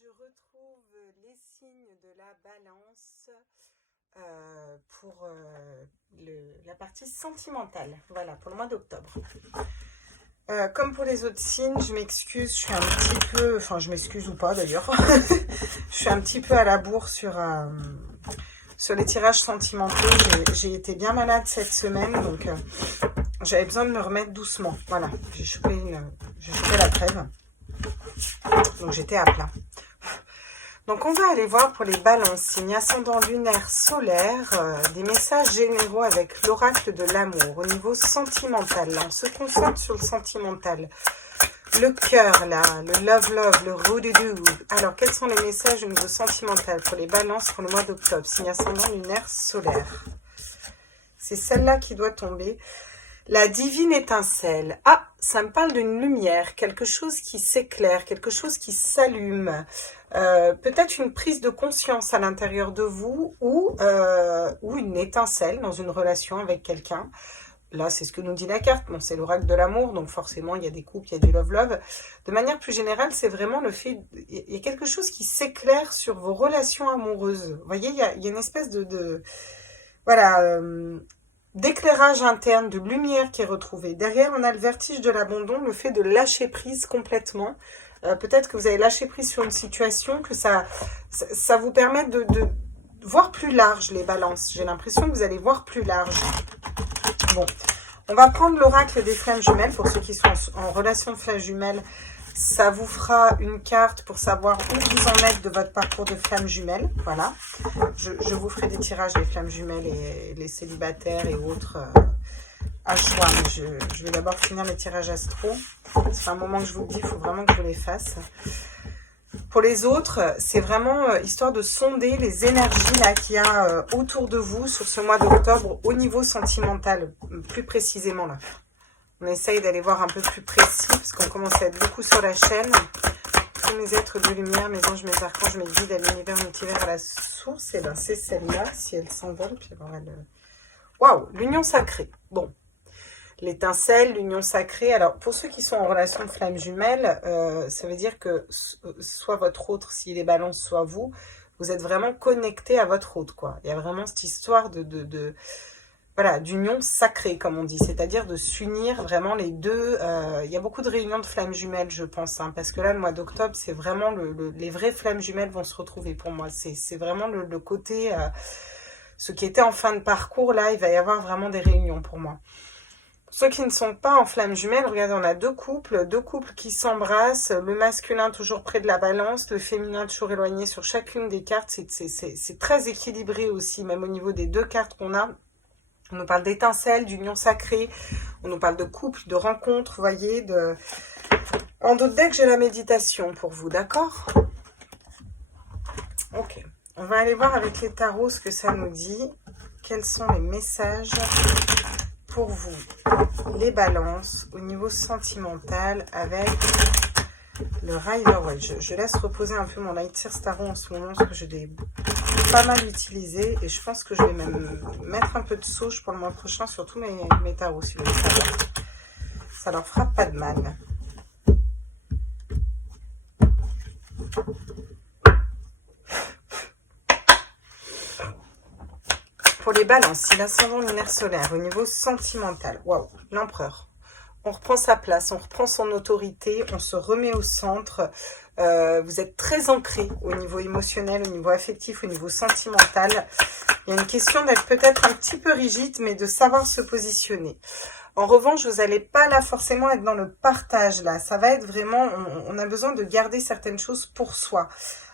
je retrouve les signes de la balance pour la partie sentimentale, voilà, pour le mois d'octobre. Comme pour les autres signes, je m'excuse, je suis un petit peu, enfin je m'excuse ou pas d'ailleurs, je suis un petit peu à la bourre sur les tirages sentimentaux. J'ai été bien malade cette semaine, donc j'avais besoin de me remettre doucement. Voilà, j'ai chopé la crève, donc j'étais à plat. Donc on va aller voir pour les balances, signe ascendant lunaire solaire, des messages généraux avec l'oracle de l'amour au niveau sentimental. Là, on se concentre sur le sentimental. Le cœur, là, le love, le roudou. Alors, quels sont les messages au niveau sentimental pour les balances pour le mois d'octobre, signe ascendant lunaire solaire? C'est celle-là qui doit tomber. La divine étincelle. Ah, ça me parle d'une lumière, quelque chose qui s'éclaire, quelque chose qui s'allume. Peut-être une prise de conscience à l'intérieur de vous ou une étincelle dans une relation avec quelqu'un. Là, c'est ce que nous dit la carte. Bon, c'est l'oracle de l'amour, donc forcément, il y a des couples, il y a du love. De manière plus générale, c'est vraiment le fait... Il y a quelque chose qui s'éclaire sur vos relations amoureuses. Vous voyez, il y a une espèce voilà... d'éclairage interne, de lumière qui est retrouvée. Derrière, on a le vertige de l'abandon, le fait de lâcher prise complètement. Peut-être que vous avez lâché prise sur une situation, que ça vous permet de voir plus large, les balances. J'ai l'impression que vous allez voir plus large. Bon, on va prendre l'oracle des flammes jumelles. Pour ceux qui sont en relation de flammes jumelles, ça vous fera une carte pour savoir où vous en êtes de votre parcours de flammes jumelles. Voilà. Je vous ferai des tirages des flammes jumelles et les célibataires et autres à choix. Mais je vais d'abord finir les tirages astro. Ça fait un moment que je vous le dis, il faut vraiment que je les fasse. Pour les autres, c'est vraiment histoire de sonder les énergies là qu'il y a autour de vous sur ce mois d'octobre au niveau sentimental, plus précisément là. On essaye d'aller voir un peu plus précis parce qu'on commence à être beaucoup sur la chaîne. Tous mes êtres de lumière, mes anges, mes archanges, mes guides à l'univers multivers à la source. Et ben c'est celle-là, si elle s'envole. Puis alors elle... Waouh, l'union sacrée. Bon, l'étincelle, l'union sacrée. Alors pour ceux qui sont en relation de flammes jumelles, ça veut dire que soit votre autre, s'il est balance, soit vous, vous êtes vraiment connecté à votre autre, quoi. Il y a vraiment cette histoire voilà, d'union sacrée, comme on dit, c'est-à-dire de s'unir vraiment les deux. Il y a beaucoup de réunions de flammes jumelles, je pense, hein, parce que là, le mois d'octobre, c'est vraiment les vraies flammes jumelles vont se retrouver pour moi. C'est vraiment le côté, ce qui était en fin de parcours, là, il va y avoir vraiment des réunions pour moi. Ceux qui ne sont pas en flammes jumelles, regardez, on a deux couples qui s'embrassent, le masculin toujours près de la balance, le féminin toujours éloigné sur chacune des cartes. C'est très équilibré aussi, même au niveau des deux cartes qu'on a. On nous parle d'étincelles, d'union sacrée, on nous parle de couple, de rencontre, vous voyez. En d'autres decks, j'ai la méditation pour vous, d'accord? Ok, on va aller voir avec les tarots ce que ça nous dit. Quels sont les messages pour vous, les balances, au niveau sentimental avec le Rider-Waite. Je laisse reposer un peu mon Light Seers Tarot en ce moment, parce que je l'ai pas mal utilisé, et je pense que je vais même mettre un peu de sauge pour le mois prochain sur tous mes tarots, si vous voulez savoir. Ça leur fera pas de mal. Pour les balances, si l'ascendant lunaire solaire au niveau sentimental, waouh, l'empereur. On reprend sa place, on reprend son autorité, on se remet au centre. Vous êtes très ancré au niveau émotionnel, au niveau affectif, au niveau sentimental. Il y a une question d'être peut-être un petit peu rigide, mais de savoir se positionner. En revanche, vous n'allez pas là forcément être dans le partage. Là, ça va être vraiment, on a besoin de garder certaines choses pour soi.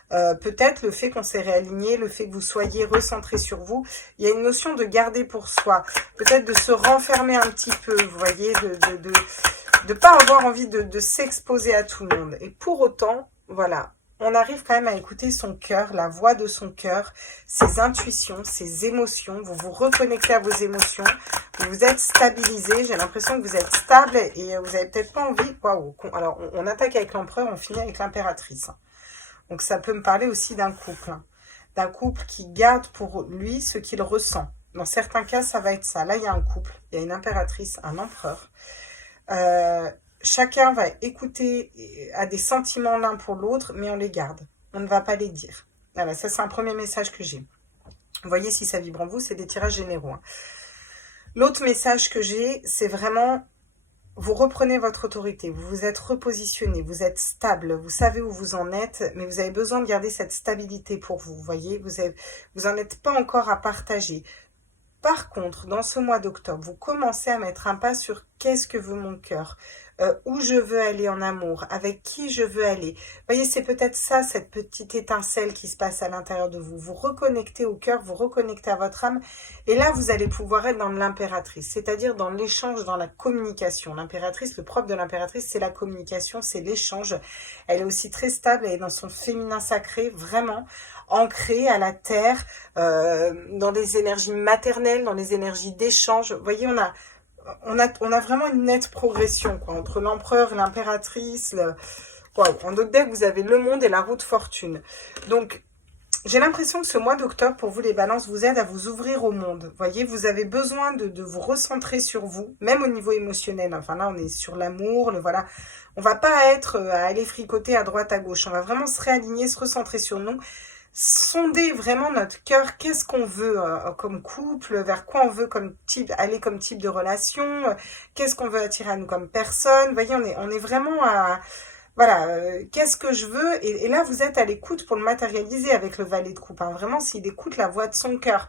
Peut-être le fait qu'on s'est réaligné, le fait que vous soyez recentré sur vous, il y a une notion de garder pour soi, peut-être de se renfermer un petit peu, vous voyez, de pas avoir envie de s'exposer à tout le monde. Et pour autant, voilà, on arrive quand même à écouter son cœur, la voix de son cœur, ses intuitions, ses émotions. Vous vous reconnectez à vos émotions, vous êtes stabilisé. J'ai l'impression que vous êtes stable et vous avez peut-être pas envie. Waouh. Alors on attaque avec l'empereur, on finit avec l'impératrice. Donc ça peut me parler aussi d'un couple, hein. D'un couple qui garde pour lui ce qu'il ressent. Dans certains cas, ça va être ça. Là, il y a un couple, il y a une impératrice, un empereur. Chacun va écouter, a des sentiments l'un pour l'autre, mais on les garde. on ne va pas les dire. Voilà, ça c'est un premier message que j'ai. Vous voyez si ça vibre en vous, c'est des tirages généraux. Hein. L'autre message que j'ai, c'est vraiment, vous reprenez votre autorité, vous vous êtes repositionné, vous êtes stable, vous savez où vous en êtes, mais vous avez besoin de garder cette stabilité pour vous, voyez, vous en êtes pas encore à partager. Par contre, dans ce mois d'octobre, vous commencez à mettre un pas sur qu'est-ce que veut mon cœur, où je veux aller en amour, avec qui je veux aller. Vous voyez, c'est peut-être ça, cette petite étincelle qui se passe à l'intérieur de vous. Vous reconnectez au cœur, vous reconnectez à votre âme. Et là, vous allez pouvoir être dans l'impératrice, c'est-à-dire dans l'échange, dans la communication. L'impératrice, le propre de l'impératrice, c'est la communication, c'est l'échange. Elle est aussi très stable, elle est dans son féminin sacré, vraiment ancrée à la terre, dans les énergies maternelles, dans les énergies d'échange. Vous voyez, on a vraiment une nette progression quoi, entre l'empereur et l'impératrice. En d'autres decks, vous avez le monde et la roue de fortune. Donc, j'ai l'impression que ce mois d'octobre, pour vous les balances, vous aide à vous ouvrir au monde. Vous voyez, vous avez besoin de vous recentrer sur vous, même au niveau émotionnel. Enfin là, on est sur l'amour, voilà. On va pas être à aller fricoter à droite, à gauche. On va vraiment se réaligner, se recentrer sur nous. Sonder vraiment notre cœur, qu'est-ce qu'on veut comme couple, vers quoi on veut aller comme type de relation, qu'est-ce qu'on veut attirer à nous comme personne. Vous voyez, on est vraiment à... Voilà, qu'est-ce que je veux et là, vous êtes à l'écoute pour le matérialiser avec le valet de coupe. Hein. Vraiment, s'il écoute la voix de son cœur.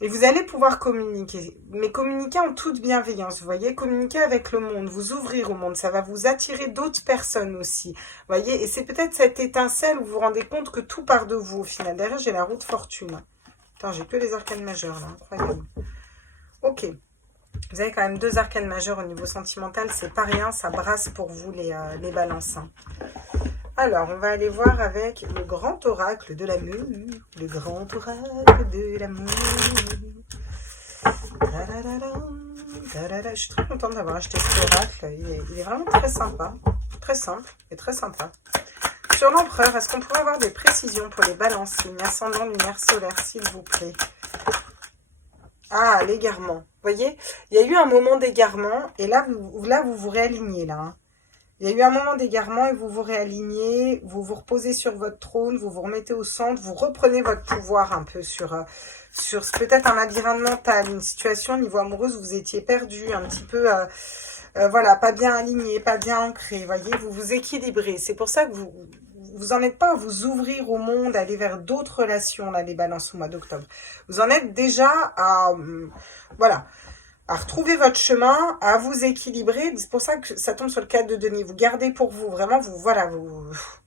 Et vous allez pouvoir communiquer, mais communiquer en toute bienveillance, vous voyez, communiquer avec le monde, vous ouvrir au monde, ça va vous attirer d'autres personnes aussi, vous voyez, et c'est peut-être cette étincelle où vous vous rendez compte que tout part de vous au final. Derrière, j'ai la roue de fortune. Attends, j'ai que les arcanes majeures là, incroyable. Ok, vous avez quand même 2 arcanes majeures au niveau sentimental, c'est pas rien, ça brasse pour vous les balances. Hein. Alors, on va aller voir avec le grand oracle de l'amour. Le grand oracle de l'amour. Je suis très contente d'avoir acheté cet oracle. Il est vraiment très sympa. Très simple et très sympa. Sur l'empereur, est-ce qu'on pourrait avoir des précisions pour les balances, signes ascendant, lumière solaire, s'il vous plaît? Ah, l'égarement. Vous voyez, il y a eu un moment d'égarement. Et là, vous vous réalignez, là. Hein. Il y a eu un moment d'égarement et vous vous réalignez, vous vous reposez sur votre trône, vous vous remettez au centre, vous reprenez votre pouvoir un peu sur peut-être un labyrinthe mental, une situation au niveau amoureuse où vous étiez perdu, un petit peu, voilà, pas bien aligné, pas bien ancré, voyez, vous vous équilibrez. C'est pour ça que vous en êtes pas à vous ouvrir au monde, à aller vers d'autres relations, là, les balances au mois d'octobre. Vous en êtes déjà à, voilà, à retrouver votre chemin, à vous équilibrer. C'est pour ça que ça tombe sur le cadre de Denis. Vous gardez pour vous, vraiment,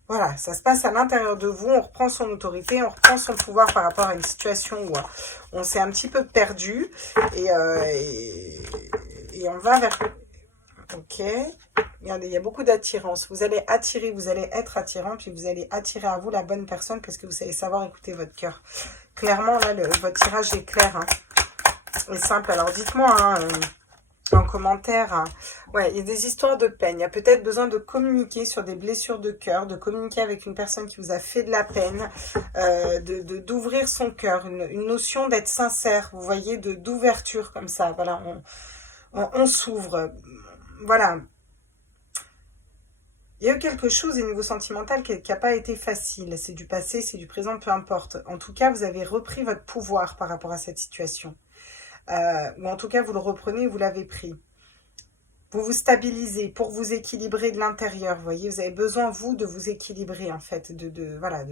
voilà, ça se passe à l'intérieur de vous. On reprend son autorité, on reprend son pouvoir par rapport à une situation où on s'est un petit peu perdu. Et on va vers... Ok. Regardez, il y a beaucoup d'attirance. Vous allez attirer, vous allez être attirant, puis vous allez attirer à vous la bonne personne parce que vous savez savoir écouter votre cœur. Clairement, là, votre tirage est clair, hein. Et simple. Alors, dites-moi en commentaire, hein. Ouais, il y a des histoires de peine. Il y a peut-être besoin de communiquer sur des blessures de cœur, de communiquer avec une personne qui vous a fait de la peine, d'ouvrir son cœur, une notion d'être sincère, vous voyez, d'ouverture comme ça. Voilà, on s'ouvre. Voilà. Il y a eu quelque chose au niveau sentimental qui n'a pas été facile. C'est du passé, c'est du présent, peu importe. En tout cas, vous avez repris votre pouvoir par rapport à cette situation. Ou en tout cas, vous le reprenez et vous l'avez pris. Vous vous stabilisez pour vous équilibrer de l'intérieur. Vous voyez, vous avez besoin, vous, de vous équilibrer, en fait. Voilà,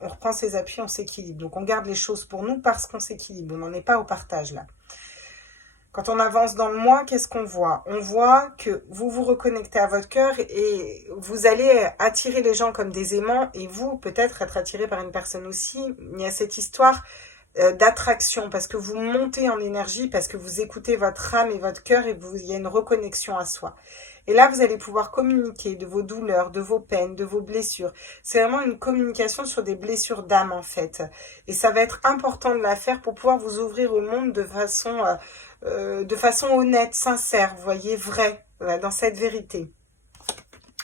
on reprend ses appuis, on s'équilibre. Donc, on garde les choses pour nous parce qu'on s'équilibre. On n'en est pas au partage, là. Quand on avance dans le mois, qu'est-ce qu'on voit? On voit que vous vous reconnectez à votre cœur et vous allez attirer les gens comme des aimants et vous, peut-être, être attiré par une personne aussi. Il y a cette histoire d'attraction parce que vous montez en énergie, parce que vous écoutez votre âme et votre cœur et il y a une reconnexion à soi. Et là, vous allez pouvoir communiquer de vos douleurs, de vos peines, de vos blessures. C'est vraiment une communication sur des blessures d'âme, en fait. Et ça va être important de la faire pour pouvoir vous ouvrir au monde de façon honnête, sincère, vous voyez, vraie, dans cette vérité.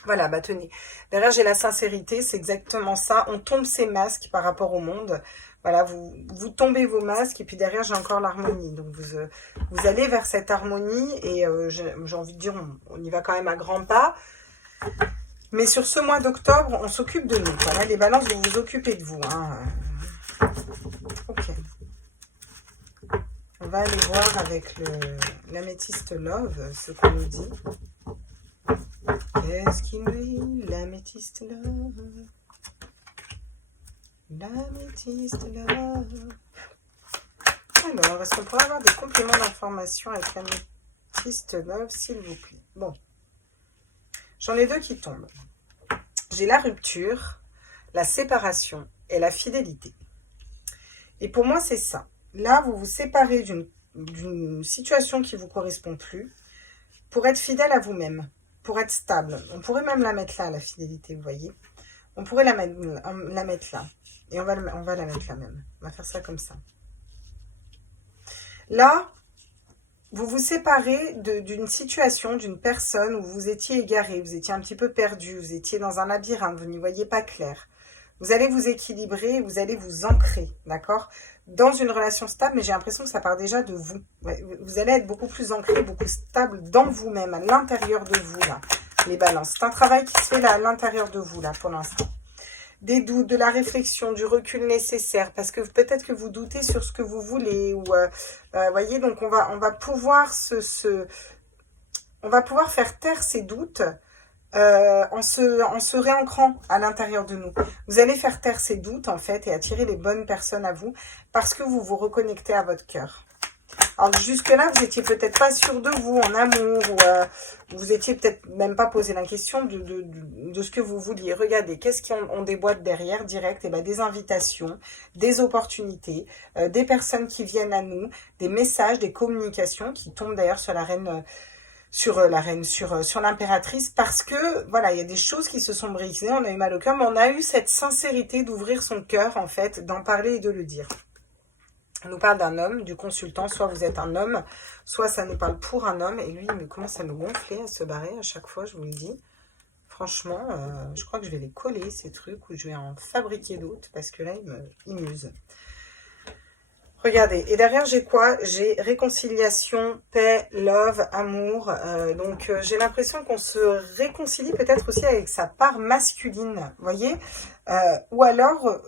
Voilà, bah tenez. Derrière, j'ai la sincérité, c'est exactement ça. On tombe ses masques par rapport au monde. Voilà, vous tombez vos masques et puis derrière, j'ai encore l'harmonie. Donc, vous allez vers cette harmonie et j'ai envie de dire, on y va quand même à grands pas. Mais sur ce mois d'octobre, on s'occupe de nous. Voilà, les balances, vous vous occupez de vous. Hein. Ok. On va aller voir avec l'améthyste Love ce qu'on nous dit. Qu'est-ce qu'il nous dit, l'améthyste Love? L'améthyste Love. Alors, est-ce qu'on pourrait avoir des compléments d'information avec l'améthyste Love, s'il vous plaît? Bon. J'en ai deux qui tombent. J'ai la rupture, la séparation et la fidélité. Et pour moi, c'est ça. Là, vous vous séparez d'une situation qui ne vous correspond plus pour être fidèle à vous-même, pour être stable. On pourrait même la mettre là, la fidélité, vous voyez. On pourrait la mettre là. Et on va la mettre là même. On va faire ça comme ça. Là, vous vous séparez d'une situation, d'une personne où vous étiez égaré, vous étiez un petit peu perdu, vous étiez dans un labyrinthe, vous n'y voyez pas clair. Vous allez vous équilibrer, vous allez vous ancrer, d'accord, dans une relation stable, mais j'ai l'impression que ça part déjà de vous. Vous allez être beaucoup plus ancré, beaucoup stable dans vous-même, à l'intérieur de vous, là, les balances. C'est un travail qui se fait là, à l'intérieur de vous, là, pour l'instant. Des doutes, de la réflexion, du recul nécessaire, parce que peut-être que vous doutez sur ce que vous voulez, ou voyez, donc on va pouvoir on va pouvoir faire taire ces doutes en se réancrant à l'intérieur de nous. Vous allez faire taire ces doutes en fait et attirer les bonnes personnes à vous parce que vous vous reconnectez à votre cœur. Alors jusque-là, vous n'étiez peut-être pas sûr de vous en amour, ou vous étiez peut-être même pas posé la question de ce que vous vouliez. Regardez, qu'est-ce qu'on déboîte derrière direct? Et ben, des invitations, des opportunités, des personnes qui viennent à nous, des messages, des communications qui tombent d'ailleurs sur la reine, sur l'impératrice, parce que voilà, il y a des choses qui se sont brisées, on a eu mal au cœur, mais on a eu cette sincérité d'ouvrir son cœur en fait, d'en parler et de le dire. On nous parle d'un homme, du consultant, soit vous êtes un homme, soit ça nous parle pour un homme. Et lui, il commence à me gonfler, à se barrer à chaque fois, je vous le dis. Franchement, je crois que je vais les coller, ces trucs, ou je vais en fabriquer d'autres, parce que là, il m'use. Regardez, et derrière, j'ai quoi? J'ai réconciliation, paix, love, amour. Donc, j'ai l'impression qu'on se réconcilie peut-être aussi avec sa part masculine, vous voyez? Ou alors...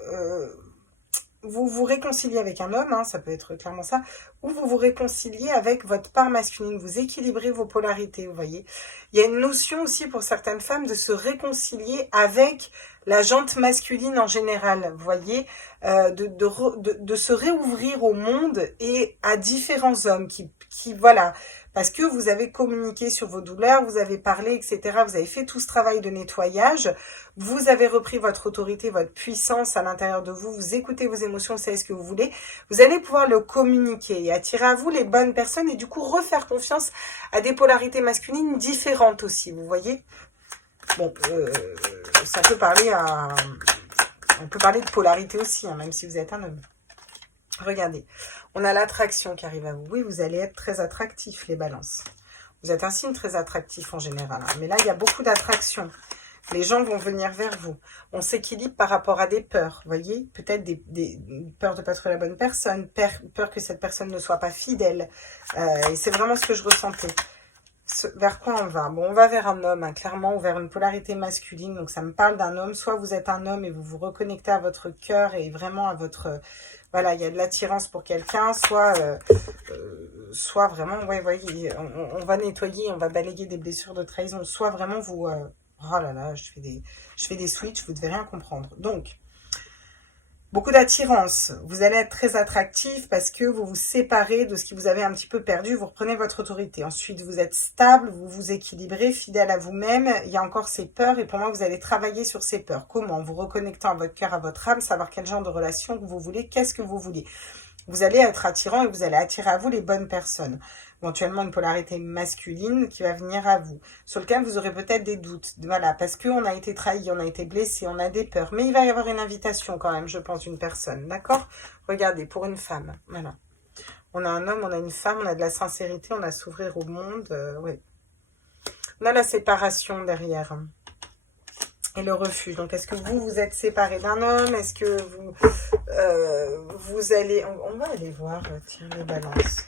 vous vous réconciliez avec un homme, hein, ça peut être clairement ça, ou vous vous réconciliez avec votre part masculine, vous équilibrez vos polarités, vous voyez. Il y a une notion aussi pour certaines femmes de se réconcilier avec la jante masculine en général, vous voyez, de se réouvrir au monde et à différents hommes qui voilà, parce que vous avez communiqué sur vos douleurs, vous avez parlé, etc. Vous avez fait tout ce travail de nettoyage, vous avez repris votre autorité, votre puissance à l'intérieur de vous, vous écoutez vos émotions, vous savez ce que vous voulez, vous allez pouvoir le communiquer et attirer à vous les bonnes personnes et du coup refaire confiance à des polarités masculines différentes aussi, vous voyez. Bon, ça peut parler on peut parler de polarité aussi, hein, même si vous êtes un homme. Regardez, on a l'attraction qui arrive à vous. Oui, vous allez être très attractif, les balances. Vous êtes un signe très attractif en général. Hein. Mais là, il y a beaucoup d'attraction. Les gens vont venir vers vous. On s'équilibre par rapport à des peurs. Vous voyez, peut-être des peurs de ne pas être la bonne personne, peur que cette personne ne soit pas fidèle. Et c'est vraiment ce que je ressentais. Vers quoi on va? Bon, on va vers un homme, hein, clairement, ou vers une polarité masculine. Donc, ça me parle d'un homme. Soit vous êtes un homme et vous vous reconnectez à votre cœur et vraiment à votre... voilà, il y a de l'attirance pour quelqu'un, soit vraiment, ouais, voyez, on va nettoyer, on va balayer des blessures de trahison, soit vraiment vous... oh là là, je fais des switches, vous ne devez rien comprendre. Donc, beaucoup d'attirance. Vous allez être très attractif parce que vous vous séparez de ce qui vous avez un petit peu perdu. Vous reprenez votre autorité. Ensuite, vous êtes stable, vous vous équilibrez, fidèle à vous-même. Il y a encore ces peurs et pour moi, vous allez travailler sur ces peurs. Comment? Vous reconnectant à votre cœur, à votre âme, savoir quel genre de relation que vous voulez, qu'est-ce que vous voulez. Vous allez être attirant et vous allez attirer à vous les bonnes personnes. Éventuellement une polarité masculine qui va venir à vous, sur lequel vous aurez peut-être des doutes. Voilà, parce qu'on a été trahi, on a été blessé, on a des peurs. Mais il va y avoir une invitation quand même, je pense, d'une personne. D'accord? Regardez, pour une femme, voilà. On a un homme, on a une femme, on a de la sincérité, on a s'ouvrir au monde. Oui. On a la séparation derrière. Et le refuge. Donc, est-ce que vous êtes séparé d'un homme? Est-ce que vous allez... On va aller voir, tiens, les balances.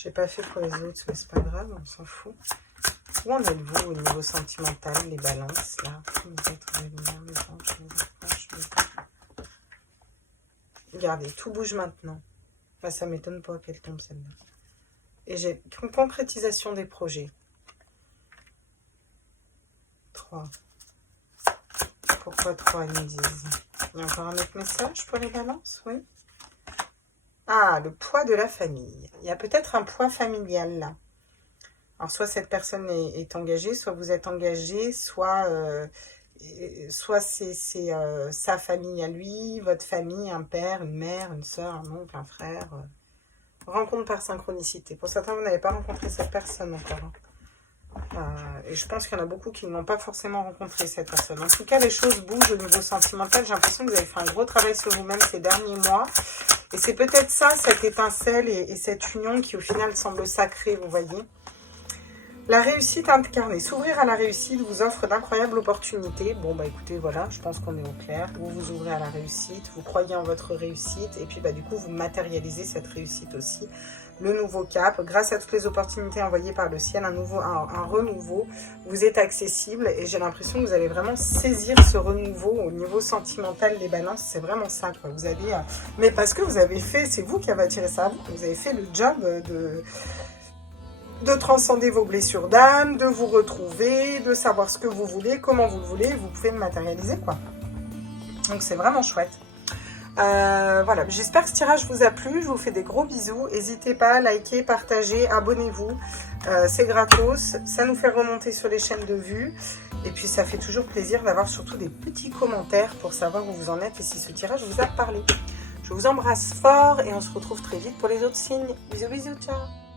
J'ai pas fait pour les autres, mais c'est pas grave, on s'en fout. Où en êtes-vous au niveau sentimental, les balances, là? Regardez, tout bouge maintenant. Enfin, ça m'étonne pas qu'elle tombe, celle-là. Et j'ai une concrétisation des projets. 3. Pourquoi 3, ils me disent? Il y a encore un autre message pour les balances, oui. Ah, le poids de la famille. Il y a peut-être un poids familial, là. Alors, soit cette personne est engagée, soit vous êtes engagé, soit c'est sa famille à lui, votre famille, un père, une mère, une soeur, un oncle, un frère. Rencontre par synchronicité. Pour certains, vous n'avez pas rencontré cette personne encore. Et je pense qu'il y en a beaucoup qui n'ont pas forcément rencontré cette personne. En tout cas, les choses bougent au niveau sentimental. J'ai l'impression que vous avez fait un gros travail sur vous-même ces derniers mois. Et c'est peut-être ça, cette étincelle et cette union qui au final semble sacrée, vous voyez. La réussite incarnée. S'ouvrir à la réussite vous offre d'incroyables opportunités. Bon, bah écoutez, voilà, je pense qu'on est au clair. Vous vous ouvrez à la réussite, vous croyez en votre réussite. Et puis, bah du coup, vous matérialisez cette réussite aussi. Le nouveau cap, grâce à toutes les opportunités envoyées par le ciel, un renouveau, vous êtes accessible. Et j'ai l'impression que vous allez vraiment saisir ce renouveau au niveau sentimental des balances. C'est vraiment ça, quoi. Vous avez... mais parce que vous avez fait, c'est vous qui avez attiré ça à vous. Vous avez fait le job de transcender vos blessures d'âme, de vous retrouver, de savoir ce que vous voulez, comment vous le voulez, vous pouvez le matérialiser, quoi. Donc c'est vraiment chouette. Voilà, j'espère que ce tirage vous a plu, je vous fais des gros bisous, n'hésitez pas à liker, partager, abonnez-vous, c'est gratos, ça nous fait remonter sur les chaînes de vues, et puis ça fait toujours plaisir d'avoir surtout des petits commentaires pour savoir où vous en êtes et si ce tirage vous a parlé. Je vous embrasse fort et on se retrouve très vite pour les autres signes. Bisous bisous, ciao.